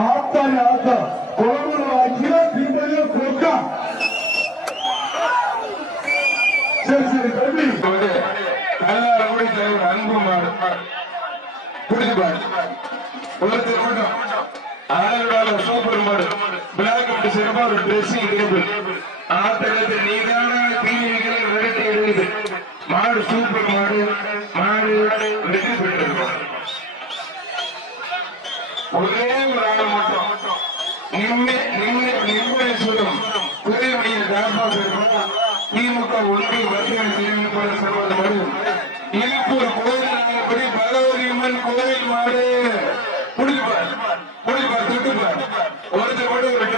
ஆத்தாடி ஆத்தா குழம்புல ஆக்கியா தீபதியா கொடுக்கா. சரி சரி தம்பி கல்லாரங்குடி தலைவர் அன்பு மாடு புடிச்சுப்பாரு ஒருத்தர் மட்டும் ஆளுநர் சூப்பர் மாடு பிளாக் அண்ட் சிறப்பா ஒரு ட்ரெஸ்ஸிங் டேபிள் ஆத்திரத்தை நீதான தீனிகளை விரட்டி எழுது மாடு சூப்பர் மாடு மாடு வெற்றி பெற்றிருக்கும். ஒரே ஒரு ஆள் மட்டும் நிம்மேஸ்வரம் துறைமணியை காப்பாற்றிருக்கோம். திமுக ஒன்றிய வர்த்தக செய்தியாளர் சொல்வது மாடு இழுப்பூர் கோயில் பகவதி அம்மன் கோயில் மாடு புடிப்பார் துட்டுப்பார் ஒருத்தர் மட்டும் ஒரு